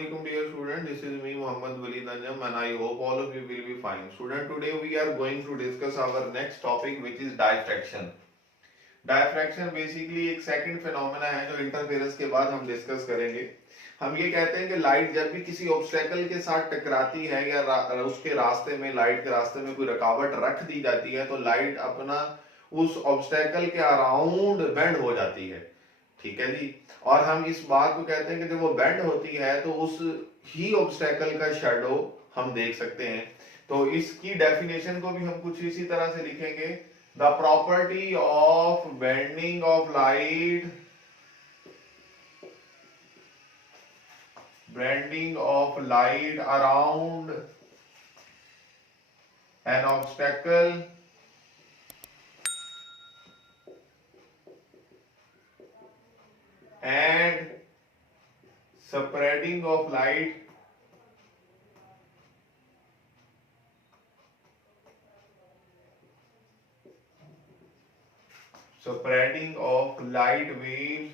Assalamualaikum dear student, this is me Muhammad Walid Anjam and I hope all of you will be fine. Student, today we are going to discuss our next topic which is diffraction. Diffraction basically एक second phenomena है जो interference के बाद हम discuss करेंगे। हम ये कहते हैं कि लाइट जब भी किसी ऑब्स्टेकल के साथ टकराती है या उसके रास्ते में लाइट के रास्ते में कोई रुकावट रख दी जाती है तो लाइट अपना उस ऑब्स्टेकल के अराउंड बेंड हो जाती है। ठीक है जी। और हम इस बात को कहते हैं कि जब वो बेंड होती है तो उस ही ऑब्स्टेकल का शैडो हम देख सकते हैं। तो इसकी डेफिनेशन को भी हम कुछ इसी तरह से लिखेंगे, the property of bending of light, bending of light around an obstacle and spreading of light waves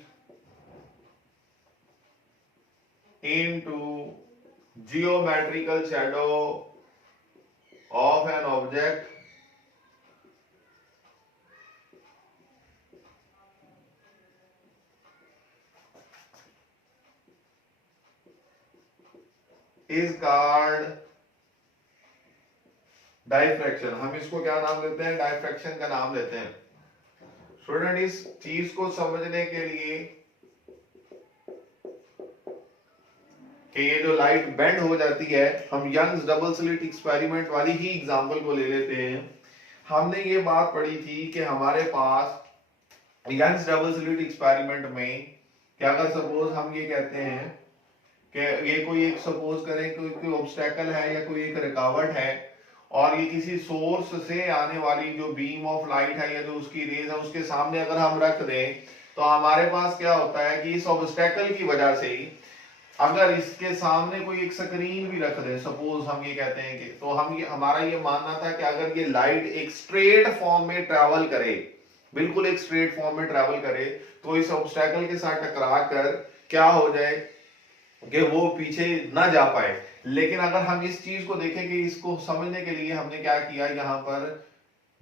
into geometrical shadow of an object is called diffraction. हम इसको क्या नाम देते हैं? डाइफ्रैक्शन का नाम देते हैं। स्टूडेंट, इस चीज को समझने के लिए कि ये जो लाइट बेंड हो जाती है, हम यंग्स डबल स्लिट एक्सपेरिमेंट वाली ही एग्जांपल को ले लेते हैं। हमने ये बात पढ़ी थी कि हमारे पास यंग्स डबल स्लिट एक्सपेरिमेंट में क्या, अगर सपोज हम ये कहते हैं कि ये कोई एक सपोज करें कोई ऑब्स्टेकल है या कोई एक रुकावट है और ये किसी सोर्स से आने वाली जो बीम ऑफ लाइट है या जो उसकी रेज है उसके सामने अगर हम रख दें तो हमारे पास क्या होता है कि इस ऑब्स्टेकल की वजह से अगर इसके सामने कोई एक स्क्रीन भी रख दे, सपोज हम ये कहते हैं कि, तो हम हमारा ये मानना था कि अगर ये लाइट एक स्ट्रेट फॉर्म में ट्रेवल करे, बिल्कुल एक स्ट्रेट फॉर्म में ट्रेवल करे, तो इस ऑब्स्टेकल के साथ टकरा कर क्या हो जाए कि वो पीछे ना जा पाए। लेकिन अगर हम इस चीज को देखें कि इसको समझने के लिए हमने क्या किया, यहाँ पर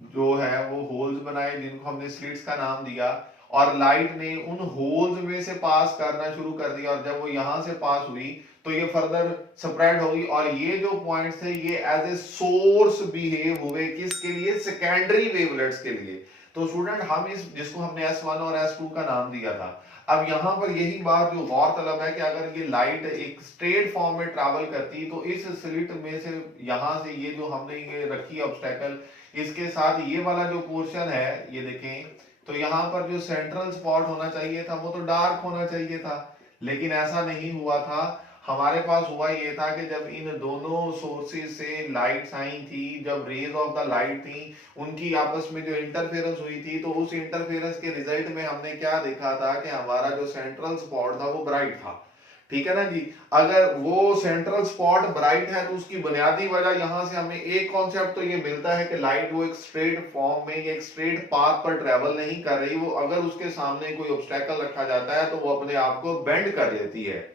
जो है वो होल्स बनाए जिनको हमने स्लिट्स का नाम दिया और लाइट ने उन होल्स में से पास करना शुरू कर दिया और जब वो यहां से पास हुई तो ये फर्दर स्प्रेड होगी और ये जो पॉइंट्स थे ये एज ए सोर्स बिहेव हुए किसके लिए? सेकेंडरी वेवलेट्स के लिए। तो स्टूडेंट, हम इस जिसको हमने S1 और S2 का नाम दिया था, अब यहां पर यही बात जो गौर तलब है कि अगर ये लाइट एक स्ट्रेट फॉर्म में ट्रैवल करती तो इस स्लिट में से यहां से ये जो हमने ये रखी ऑब्स्टेकल, इसके साथ ये वाला जो पोर्शन है ये देखें तो यहाँ पर जो सेंट्रल स्पॉट होना चाहिए था वो तो डार्क होना चाहिए था, लेकिन ऐसा नहीं हुआ था। हमारे पास हुआ ये था कि जब इन दोनों सोर्सेज से लाइट्स आई थी, जब रेज ऑफ द लाइट थी, उनकी आपस में जो इंटरफेरेंस हुई थी तो उस इंटरफेरेंस के रिजल्ट में हमने क्या देखा था कि हमारा जो सेंट्रल स्पॉट था वो ब्राइट था। ठीक है ना जी। अगर वो सेंट्रल स्पॉट ब्राइट है तो उसकी बुनियादी वजह यहां से हमें एक कॉन्सेप्ट तो ये मिलता है कि लाइट वो एक स्ट्रेट फॉर्म में या एक स्ट्रेट पाथ पर ट्रेवल नहीं कर रही, वो अगर उसके सामने कोई ऑब्स्टेकल रखा जाता है तो वो अपने आप को बेंड कर देती है।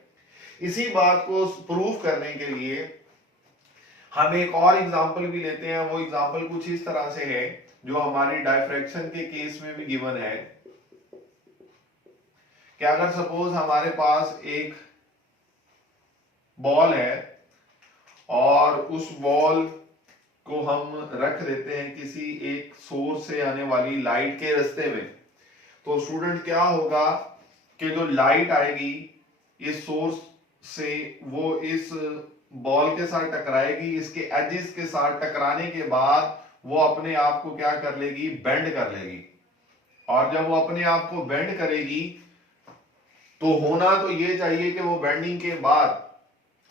इसी बात को प्रूव करने के लिए हम एक और एग्जांपल भी लेते हैं। वो एग्जांपल कुछ इस तरह से है जो हमारी डाइफ्रैक्शन के केस में भी गिवन है कि अगर सपोज हमारे पास एक बॉल है और उस बॉल को हम रख देते हैं किसी एक सोर्स से आने वाली लाइट के रास्ते में, तो स्टूडेंट क्या होगा कि जो लाइट आएगी इस सोर्स से वो इस बॉल के साथ टकराएगी, इसके एजेस के साथ टकराने के बाद वो अपने आप को क्या कर लेगी? बेंड कर लेगी। और जब वो अपने आप को बेंड करेगी तो होना तो ये चाहिए कि वो बेंडिंग के बाद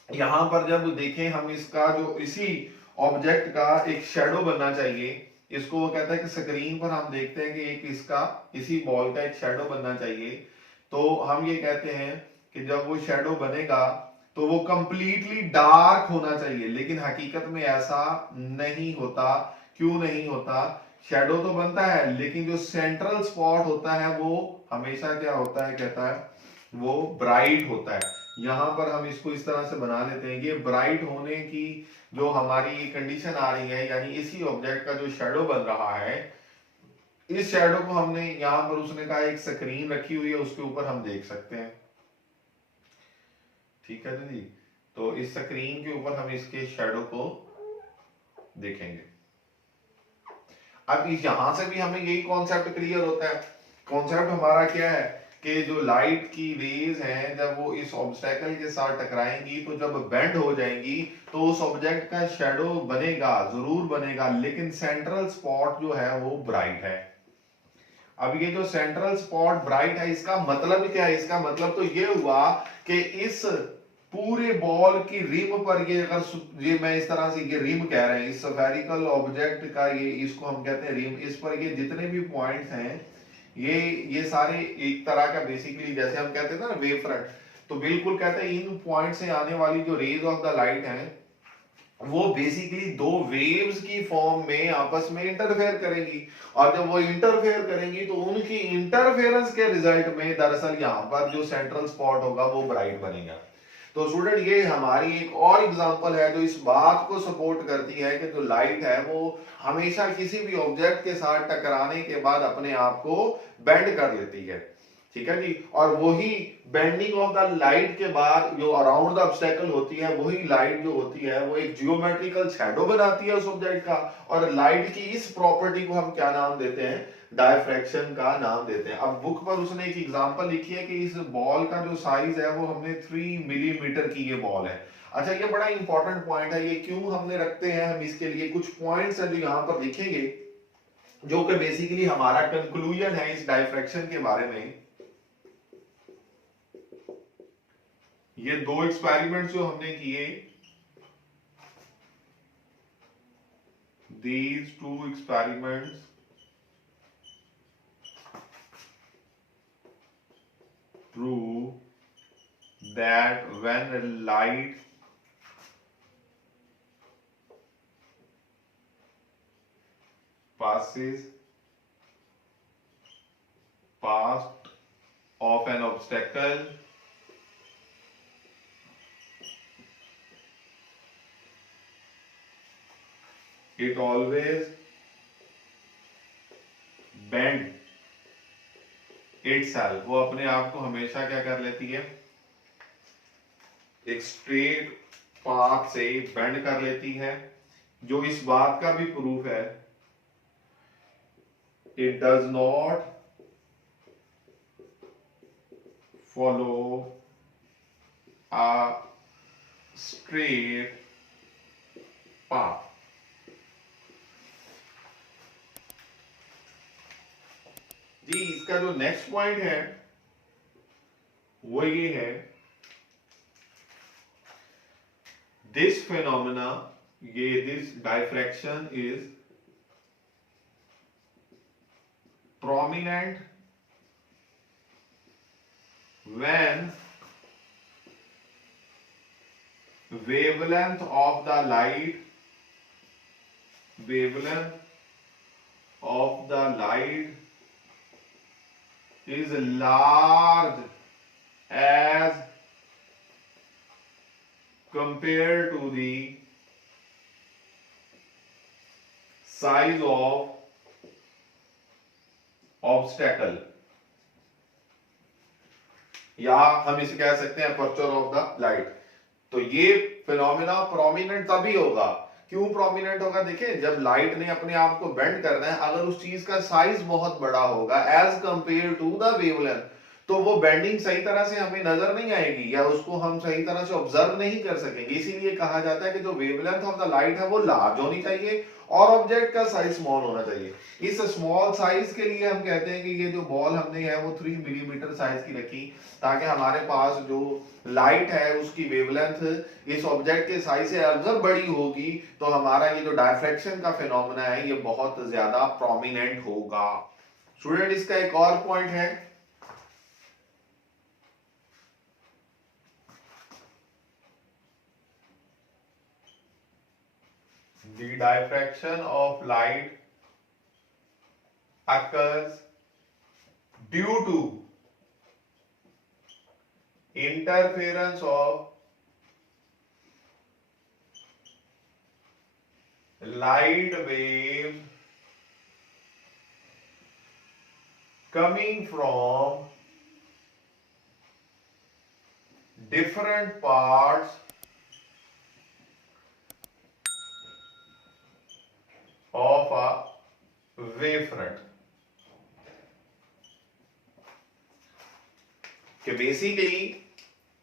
यहां पर जब देखें हम इसका जो इसी ऑब्जेक्ट का एक शेडो बनना चाहिए। इसको वो कहता है कि स्क्रीन पर हम देखते हैं कि एक इसका इसी बॉल का एक शेडो बनना चाहिए। तो हम ये कहते हैं कि जब वो शेडो बनेगा तो वो कंप्लीटली डार्क होना चाहिए, लेकिन हकीकत में ऐसा नहीं होता। क्यों नहीं होता? शेडो तो बनता है लेकिन जो सेंट्रल स्पॉट होता है वो हमेशा क्या होता है, कहता है वो ब्राइट होता है। यहां पर हम इसको इस तरह से बना लेते हैं, ये ब्राइट होने की जो हमारी कंडीशन आ रही है, यानी इसी ऑब्जेक्ट का जो शेडो बन रहा है, इस शेडो को हमने यहां पर उसने कहा एक स्क्रीन रखी हुई है, उसके ऊपर हम देख सकते हैं। ठीक है जी, तो इस स्क्रीन के ऊपर हम इसके शेडो को देखेंगे। अब यहां से भी हमें यही कॉन्सेप्ट क्लियर होता है। कॉन्सेप्ट हमारा क्या है कि जो लाइट की रेज हैं जब वो इस ऑब्स्टेकल के साथ टकराएंगी तो जब बेंड हो जाएंगी तो उस ऑब्जेक्ट का शेडो बनेगा, जरूर बनेगा, लेकिन सेंट्रल स्पॉट जो है वो ब्राइट है। अब ये जो सेंट्रल स्पॉट ब्राइट है, इसका मतलब क्या है? इसका मतलब तो ये हुआ कि इस पूरे बॉल की रिम पर, ये अगर ये मैं इस तरह से, ये रिम कह रहे हैं इस स्फेरिकल ऑब्जेक्ट का, ये इसको हम कहते हैं रिम, इस पर ये जितने भी पॉइंट्स हैं ये सारे एक तरह का बेसिकली जैसे हम कहते हैं ना वेव फ्रंट, तो बिल्कुल कहते हैं इन पॉइंट से आने वाली जो रेज ऑफ द लाइट है वो बेसिकली दो वेव्स की फॉर्म में आपस में इंटरफेयर करेंगी, और जब वो इंटरफेयर करेंगी तो उनकी इंटरफेरेंस के रिजल्ट में दरअसल यहां पर जो सेंट्रल स्पॉट होगा वो ब्राइट बनेगा। तो स्टूडेंट ये हमारी एक और एग्जांपल है जो इस बात को सपोर्ट करती है कि जो लाइट है वो हमेशा किसी भी ऑब्जेक्ट के साथ टकराने के बाद अपने आप को बेंड कर लेती है। ठीक है जी, और वही बेंडिंग ऑफ द लाइट के बाद जो अराउंड द ऑब्स्टेकल होती है, वही लाइट जो होती है वो एक जियोमेट्रिकल शैडो बनाती है उस ऑब्जेक्ट का, और लाइट की इस प्रॉपर्टी को हम क्या नाम देते हैं? डायफ्रैक्शन का नाम देते हैं। अब बुक पर उसने एक एग्जांपल लिखी है कि इस बॉल का जो साइज है वो हमने 3 मिलीमीटर की ये बॉल है। अच्छा, ये बड़ा इंपॉर्टेंट पॉइंट है, ये क्यों हमने रखते हैं? हम इसके लिए कुछ पॉइंट्स हैं जो यहाँ पर लिखेंगे, जो कि बेसिकली हमारा कंक्लूजन है इस डायफ्रैक्शन के बारे में। ये दो एक्सपेरिमेंट्स जो हमने किए, these two experiments prove that when light passes past of an obstacle, it always bend itself, वो अपने आप को हमेशा क्या कर लेती है? एक स्ट्रेट पाथ से बेंड कर लेती है, जो इस बात का भी प्रूफ है it does not follow a straight path। जी, इसका जो नेक्स्ट पॉइंट है वो ये है, दिस फिनोमेना, ये this diffraction is prominent when wavelength of the light is large as compared to the size of obstacle, या हम इसे कह सकते हैं अपर्चर ऑफ द लाइट। तो ये फिनोमिना प्रोमिनेंट तभी होगा, क्यों प्रोमिनेंट होगा? देखिए, जब लाइट ने अपने आप को बेंड करना है, अगर उस चीज का साइज बहुत बड़ा होगा as compared to the wavelength, तो वो बेंडिंग सही तरह से हमें नजर नहीं आएगी, या उसको हम सही तरह से ऑब्जर्व नहीं कर सकेंगे। इसीलिए कहा जाता है कि जो वेवलेंथ ऑफ द लाइट है वो लार्ज होनी चाहिए और ऑब्जेक्ट का साइज स्मॉल होना चाहिए। इस स्मॉल साइज के लिए हम कहते हैं कि ये जो बॉल हमने है वो 3 मिलीमीटर साइज की रखी, ताकि हमारे पास जो लाइट है उसकी वेवलेंथ इस ऑब्जेक्ट के साइज से अगर बड़ी होगी तो हमारा ये जो डायफ्रैक्शन का फिनोमेना है ये बहुत ज्यादा प्रोमिनेंट होगा। स्टूडेंट, इसका एक और पॉइंट है, the diffraction of light occurs due to interference of light wave coming from different parts of a wavefront. कि बेसिकली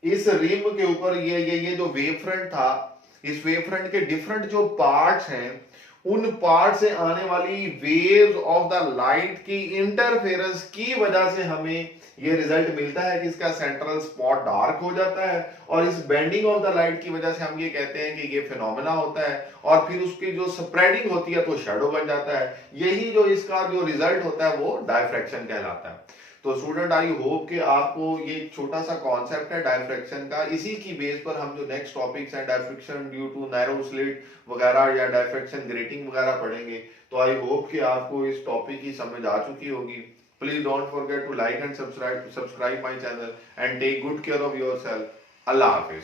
इस रिम के ऊपर ये जो वेवफ्रंट था, इस वेवफ्रंट के डिफरेंट जो पार्ट्स हैं, उन पार्ट से आने वाली वेव्स ऑफ द लाइट की इंटरफेरेंस की वजह से हमें ये रिजल्ट मिलता है कि इसका सेंट्रल स्पॉट डार्क हो जाता है, और इस बेंडिंग ऑफ द लाइट की वजह से हम ये कहते हैं कि ये फिनोमेना होता है, और फिर उसकी जो स्प्रेडिंग होती है तो शैडो बन जाता है। यही जो इसका जो रिजल्ट होता है वो डायफ्रैक्शन कहलाता है। तो स्टूडेंट आई होप कि आपको ये छोटा सा कॉन्सेप्ट है डायफ्रैक्शन का, इसी की बेस पर हम जो नेक्स्ट टॉपिक्स हैं diffraction due to narrow slit वगैरह या डायफ्रैक्शन ग्रेटिंग वगैरह पढ़ेंगे। तो आई होप कि आपको इस टॉपिक की समझ आ चुकी होगी। Please don't forget to like and subscribe my channel and take good care of yourself. अल्लाह हाफिज।